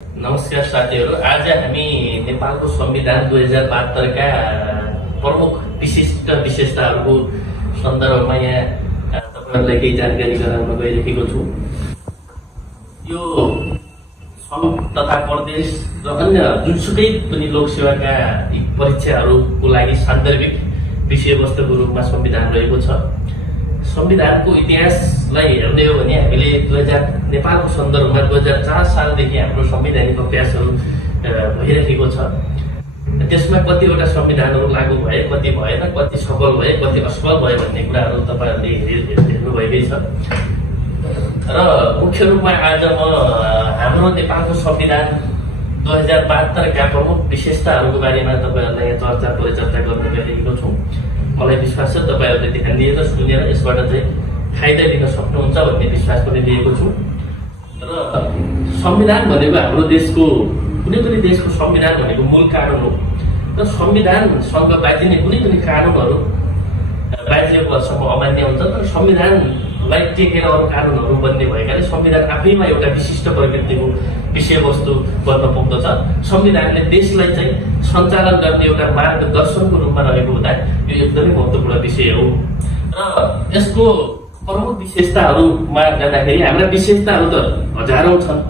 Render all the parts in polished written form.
नमस्कार साथीहरू, आज हामी नेपालको संविधान 2072 का प्रमुख विशिष्ट विशेषताहरूको सन्दर्भमा यहाँ तपाईहरुलाई केही जानकारी गराउन गइरहेको छु। यो सङ्घ तथा प्रदेश र अन्य जुनसुकै पनि लोकसेवाका परीक्षाहरूको लागि सान्दर्भिक विषयवस्तुको रूपमा संविधान रहेको छ। संविधानको इतिहासलाई हेर्ने हो भने हामीले नेपालको सन्दर्भमा 2004 सालदेखि हाम्रो संवैधानिक अभ्यासहरू भइरहेको छ। त्यसमा कतिवटा संविधानहरू लागू भए, कति भएन, कति सफल भए, कति असफल भए भन्ने कुराहरू तपाईहरुले हेर्नुभएकै छ। र मुख्य रूपमा आज म हाम्रो नेपालको संविधान 2072 का प्रमुख विशेषताहरूको बारेमा तपाईहरुलाई चर्चा परिचर्चा गर्न गइरहेको छु। मलाई विश्वास छ तपाईहरुले ध्यान दिएर सुनेर यसबाट चाहिँ फाइदा लिन सक्नुहुन्छ भन्ने विश्वास पनि लिएको छु। र संविधान भनेको हाम्रो देशको कुनै पनि देशको संविधान भनेको मूल कानुन हो। र संविधानसँग बाँधिने कुनै पनि कानुनहरू बाँधिएको वर्षमा अमान्य हुन्छ। तर संविधानलाई टेकेर अरू कानुनहरू बन्ने भएकाले संविधान आफैमा एउटा विशिष्ट प्रकृतिको विषयवस्तु बन्न पुग्दछ। संविधानले देशलाई चाहिँ सञ्चालन गर्ने एउटा मार्गदर्शनको रूपमा रहेको हुँदा यो एकदमै महत्त्वपूर्ण विषय हो। र यसको प्रमुख विशेषताहरूमा जाँदाखेरि हाम्रा विशेषताहरू त हजारौं छन्,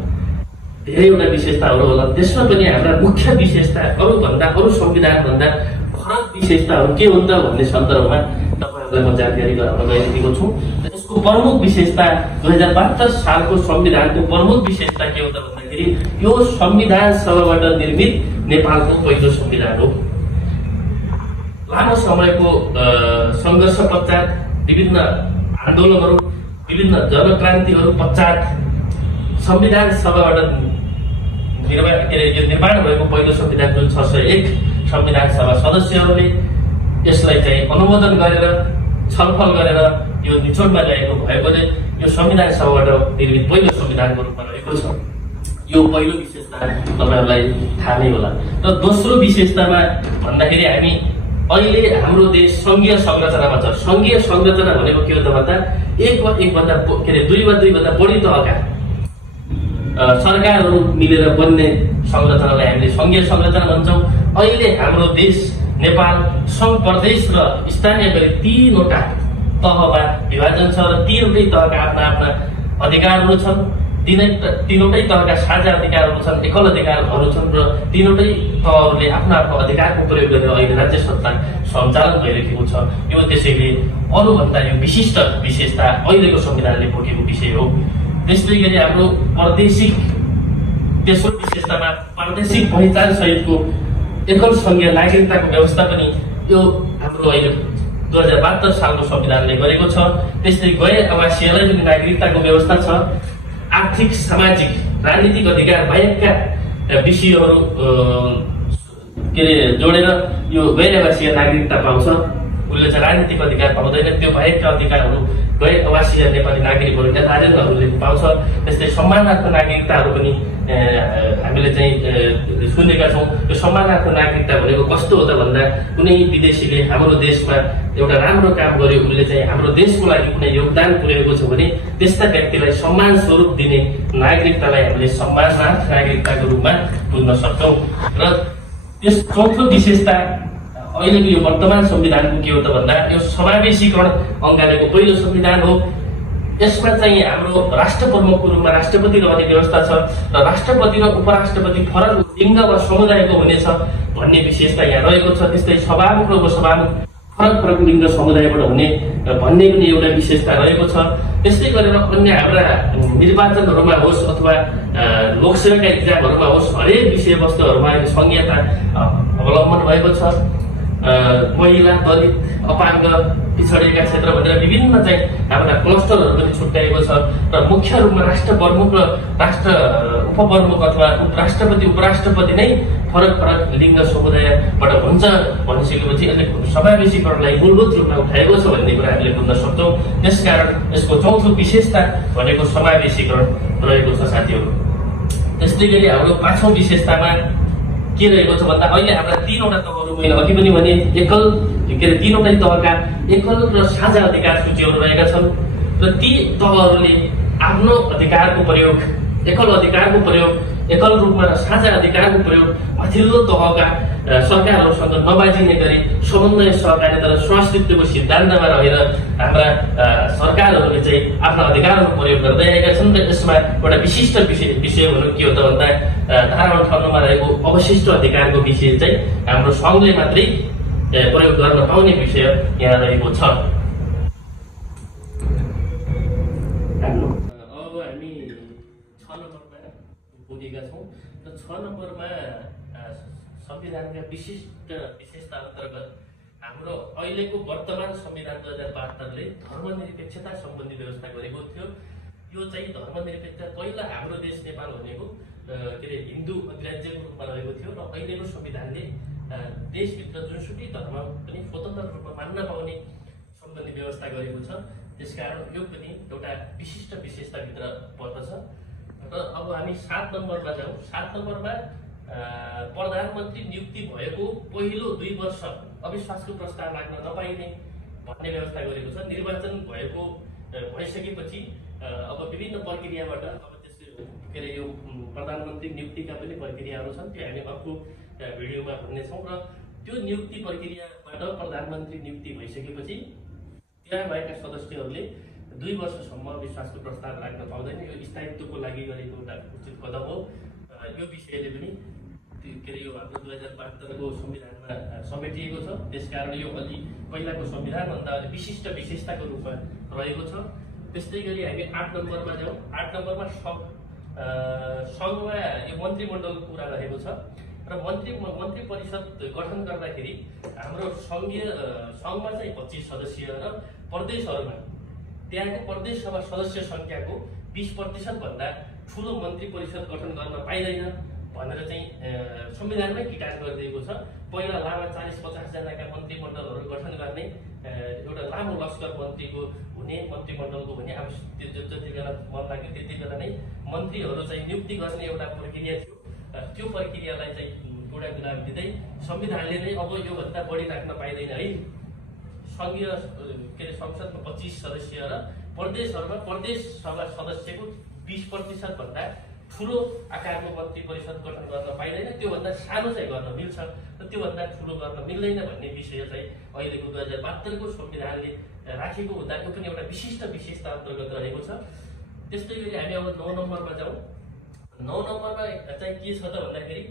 धेरैवटा विशेषताहरू होला। त्यसमा पनि हाम्रा मुख्य विशेषता अरू संविधानभन्दा फरक विशेषताहरू के हुन् त भन्ने सन्दर्भमा तपाईहरुलाई म जानकारी गराउन गइरहेको छु। यसको प्रमुख विशेषता 2072 सालको संविधानको प्रमुख विशेषता के हो त भन्दाखेरि यो संविधान सभाबाट निर्मित नेपालको पहिलो संविधान हो। लामो समयको संघर्ष पश्चात, विभिन्न आन्दोलनहरू, विभिन्न जनक्रान्तिहरू पश्चात संविधान सभाबाट निर्माण भएको पहिलो संविधान जुन 601 संविधान सभा सदस्यहरूले यसलाई चाहिँ अनुमोदन गरेर छलफल गरेर यो निचोडमा ल्याएको भएकोले यो संविधान सभाबाट निर्मित पहिलो संविधानको रूपमा रहेको छ। यो पहिलो विशेषता तपाईहरुलाई थाहा नै होला। र दोस्रो विशेषतामा भन्दाखेरि हामी अहिले हाम्रो देश संघीय संरचनामा छ। संघीय संरचना भनेको के हो त भन्दा दुई वा दुईभन्दा बढी तहका सरकारहरू मिलेर बन्ने संरचनालाई हामीले संघीय संरचना भन्छौँ। अहिले हाम्रो देश नेपाल संघ, प्रदेश र स्थानीय गरी तीनवटा तहमा विभाजन छ र तीनवटै तहका आफ्ना आफ्ना अधिकारहरू छन्। तीनवटै तहका साझा अधिकारहरू छन्, एकल अधिकारहरू छन् र तीनवटै तहहरूले आफ्नो आफ्नो अधिकारको प्रयोग गरेर अहिले राज्य सत्ता सञ्चालन भइरहेको छ। यो त्यसैले अरूभन्दा यो विशिष्ट विशेषता अहिलेको संविधानले बोकेको विषय हो। त्यसै गरी हाम्रो तेस्रो विशेषतामा प्रादेशिक पहिचान सहितको एकल संघीय नागरिकताको व्यवस्था पनि यो हाम्रो अहिले 2072 सालको संविधानले गरेको छ। त्यस्तै गैर आवासीयलाई पनि नागरिकताको व्यवस्था छ। आर्थिक, सामाजिक, राजनीतिक अधिकार बाहेकका विषयहरू जोडेर यो गैर आवासीय नागरिकता पाउँछ। उसले चाहिँ राजनीतिक अधिकार पाउँदैन। त्यो बाहेकका अधिकारहरू गैर आवासीय नेपाली नागरिकहरू राजनहरूले पाउँछ। त्यस्तै सम्मानार्थ नागरिकताहरू पनि हामीले चाहिँ सुनेका छौँ। यो सम्मानार्थ नागरिकता भनेको कस्तो हो त भन्दा कुनै विदेशीले हाम्रो देशमा एउटा राम्रो काम गर्यो, उसले चाहिँ हाम्रो देशको लागि कुनै योगदान पुर्याएको छ भने त्यस्ता व्यक्तिलाई सम्मान स्वरूप दिने नागरिकतालाई हामीले सम्मानार्थ नागरिकताको रूपमा बुझ्न सक्छौँ। र त्यस चौथो विशेषता अहिलेको यो वर्तमान संविधानको के हो त भन्दा यो समावेशीकरण अङ्गालेको पहिलो संविधान हो। यसमा चाहिँ हाम्रो राष्ट्र प्रमुखको रूपमा राष्ट्रपति रहने व्यवस्था छ र राष्ट्रपति र उपराष्ट्रपति फरक लिङ्ग वा समुदायको हुनेछ भन्ने विशेषता यहाँ रहेको छ। त्यस्तै सभामुख र उपसभामुख फरक लिङ्ग समुदायबाट हुने भन्ने पनि एउटा विशेषता रहेको छ। त्यस्तै गरेर अन्य हाम्रा निर्वाचनहरूमा होस् अथवा लोकसेवाका इक्जामहरूमा होस्, हरेक विषयवस्तुहरूमा संघीयता अवलम्बन भएको छ। महिला, दलित, अपाङ्ग, पिछडिएका क्षेत्र भनेर विभिन्न चाहिँ हाम्रा क्लस्टरहरू पनि छुट्याएको छ। र मुख्य रूपमा राष्ट्र प्रमुख र राष्ट्र उपप्रमुख अथवा राष्ट्रपति उपराष्ट्रपति नै फरक लिङ्ग समुदायबाट हुन्छ भनिसकेपछि यसले समावेशीकरणलाई मूलभूत रूपमा उठाएको छ भन्ने कुरा हामीले बुझ्न सक्छौँ। त्यसकारण यसको चौथो विशेषता भनेको समावेशीकरण रहेको छ साथीहरू। त्यस्तै गरी हाम्रो पाँचौं विशेषतामा के रहेको छ भन्दा अहिले हाम्रा तीनवटा तहहरू मैले अघि पनि भने तीनवटै तहका एकल र साझा अधिकार सूचीहरू रहेका छन् र ती तहहरूले आफ्नो अधिकारको प्रयोग, एकल अधिकारको प्रयोग एकल रूपमा साझा अधिकारको प्रयोग माथिल्लो तहका सरकारहरूसँग नबाजिने गरी समन्वय सहकारिता र स्वास्तित्वको सिद्धान्तमा रहेर हाम्रा सरकारहरूले चाहिँ आफ्ना अधिकारहरू प्रयोग गर्दै आएका छन् र यसमा एउटा विशिष्ट विषय भन्नु के हो त भन्दा धारा 58 रहेको अवशिष्ट अधिकारको विषय चाहिँ हाम्रो सङ्घले मात्रै प्रयोग गर्न पाउने विषय यहाँ रहेको छ। अब हामी 6 नम्बरमा पुगेका छौँ र 6 नम्बरमा संविधानका विशेषता अन्तर्गत हाम्रो अहिलेको वर्तमान संविधान 2072ले धर्मनिरपेक्षता सम्बन्धी व्यवस्था गरेको थियो। यो चाहिँ धर्मनिरपेक्षता पहिला हाम्रो देश नेपाल भनेको के अरे हिन्दू अधिराज्यको रूपमा रहेको थियो र अहिलेको संविधानले देशभित्र जुनसुकै धर्म पनि स्वतन्त्र रूपमा मान्न पाउने सम्बन्धी व्यवस्था गरेको छ। त्यसकारण यो पनि एउटा विशिष्ट विशेषताभित्र पर्दछ। र अब हामी 7 नम्बरमा जाउँ। 7 नम्बरमा प्रधानमन्त्री नियुक्ति भएको पहिलो 2 वर्ष अविश्वासको प्रस्ताव राख्न नपाइने भन्ने व्यवस्था गरेको छ। निर्वाचन भइसकेपछि अब विभिन्न प्रक्रियाबाट अब त्यसको के अरे यो प्रधानमन्त्री नियुक्तिका पनि प्रक्रियाहरू छन्, त्यो हामी अर्को भिडियोमा भन्नेछौँ। र त्यो नियुक्ति प्रक्रियाबाट प्रधानमन्त्री नियुक्ति भइसकेपछि त्यहाँ भएका सदस्यहरूले 2 वर्षसम्म विश्वासको प्रस्ताव राख्न पाउँदैन। यो स्थायित्वको लागि गरेको एउटा उचित कदम हो। यो विषयले पनि के अरे यो हाम्रो 2072को संविधानमा समेटिएको छ। त्यसकारण यो अलि पहिलाको संविधानभन्दा अलि विशिष्ट विशेषताको रूपमा रहेको छ। त्यस्तै गरी हामी 8 नम्बरमा जाउँ। 8 नम्बरमा सङ्घमा यो मन्त्रीमण्डलको कुरा रहेको छ र मन्त्री परिषद गठन गर्दाखेरि हाम्रो सङ्घमा चाहिँ 25 सदस्य र प्रदेशहरूमा त्यहाँको प्रदेश सभा सदस्य सङ्ख्याको 20% भन्दा ठुलो मन्त्री परिषद गठन गर्न पाइँदैन भनेर चाहिँ संविधानमै किटान गरिदिएको छ। पहिला लामा 40-50 जनाका मन्त्रीमण्डलहरू गठन गर्ने एउटा लामो लस्कर मन्त्रीमण्डलको हुने आवश्यक जति बेला मन लाग्यो त्यति बेला नै मन्त्रीहरू चाहिँ नियुक्ति गर्ने एउटा प्रक्रिया थियो। त्यो प्रक्रियालाई चाहिँ गुडा गुलाम दिँदै संविधानले नै अब योभन्दा बढी राख्न पाइँदैन है। सङ्घीय के अरे संसदमा 25 सदस्य र प्रदेशहरूमा प्रदेश सभा सदस्यको 20% भन्दा ठुलो आकारको मन्त्री परिषद गठन गर्न पाइँदैन। त्योभन्दा सानो चाहिँ गर्न मिल्छ र त्योभन्दा ठुलो गर्न मिल्दैन भन्ने विषय चाहिँ अहिलेको 2072को संविधानले राखेको हुँदा यो पनि एउटा विशिष्ट विशेषता अन्तर्गत रहेको छ। त्यस्तै गरी हामी अब 9 नम्बरमा जाउँ। 9 नम्बरमा चाहिँ के छ त भन्दाखेरि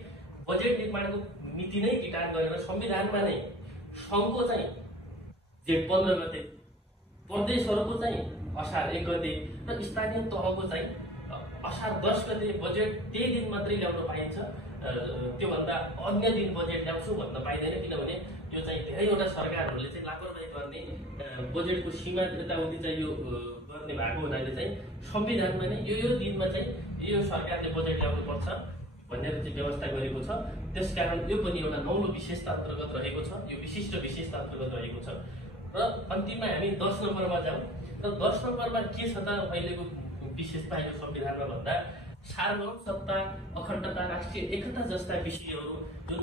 बजेट निर्माणको मिति नै किटान गरेर संविधानमा नै सङ्घको चाहिँ जेठ 15 गते, प्रदेशहरूको चाहिँ असार 1 गते र स्थानीय तहको चाहिँ असार 10 गते बजेट त्यही दिन मात्रै ल्याउन पाइन्छ। त्योभन्दा अन्य दिन बजेट ल्याउँछु भन्न पाइँदैन, किनभने यो चाहिँ धेरैवटा सरकारहरूले चाहिँ लापरवाही गर्ने बजेटको सीमा यताउति चाहिँ यो गर्ने भएको हुनाले चाहिँ संविधानमा नै यो दिनमा चाहिँ यो सरकारले बजेट ल्याउनुपर्छ भनेर चाहिँ व्यवस्था गरेको छ। त्यसकारण यो पनि एउटा नौलो विशेषता अन्तर्गत रहेको छ, यो विशिष्ट विशेषता अन्तर्गत रहेको छ। र अन्तिममा हामी 10 नम्बरमा जाउँ। र 10 नम्बरमा के छ त अहिलेको विशेषता यो संविधानमा भन्दा सार्वभौम सत्ता, अखण्डता, राष्ट्रिय एकता जस्ता विषयहरू जुन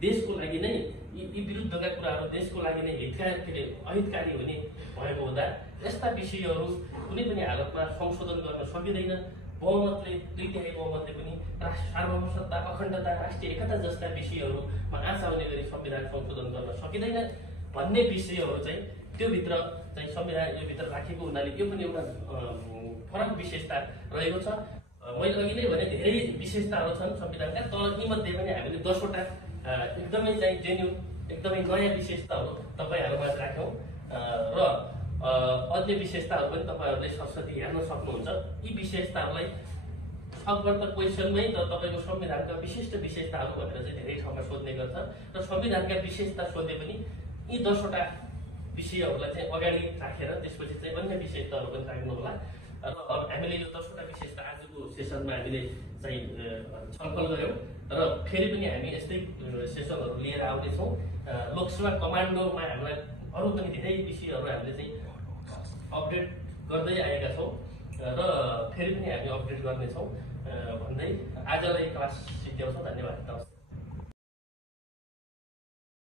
देशको लागि नै यी विरुद्धका कुराहरू देशको लागि नै अहितकारी हुने भएको हुँदा यस्ता विषयहरू कुनै पनि हालतमा संशोधन गर्न सकिँदैन। बहुमतले 2/3 बहुमतले पनि सार्वभौम सत्ता, अखण्डता, राष्ट्रिय एकता जस्ता विषयहरूमा आँच आउने गरी संविधान संशोधन गर्न सकिँदैन भन्ने विषयहरू चाहिँ त्योभित्र चाहिँ संविधान यो भित्र राखेको हुनाले यो पनि एउटा फरक विशेषता रहेको छ। मैले अघि नै भने धेरै विशेषताहरू छन् संविधानका, तर यीमध्ये पनि हामीले 10 वटा एकदमै चाहिँ जेन्युन एकदमै नयाँ विशेषताहरू तपाईँहरूमा राख्यौँ र अन्य विशेषताहरू पनि तपाईँहरूले सरस्वती हेर्न सक्नुहुन्छ। यी विशेषताहरूलाई सकभर क्वेसनमै त तपाईँको संविधानका विशिष्ट विशेषताहरू भनेर चाहिँ धेरै ठाउँमा सोध्ने गर्छ र संविधानका विशेषता सोधे पनि यी 10 वटा विषयहरूलाई चाहिँ अगाडि राखेर त्यसपछि चाहिँ अन्य विशेषताहरू पनि राख्नु होला। र हामीले यो 10 वटा विशेषता आजको सेसनमा हामीले चाहिँ छलफल गऱ्यौँ र फेरि पनि हामी यस्तै सेसनहरू लिएर आउनेछौँ। लोकसेवा कमान्डोमा हामीलाई अरू पनि धेरै विषयहरू हामीले चाहिँ अपडेट गर्दै आएका छौँ र फेरि पनि हामी अपडेट गर्नेछौँ भन्दै आजलाई क्लास सिद्ध्याउँछौँ। धन्यवाद।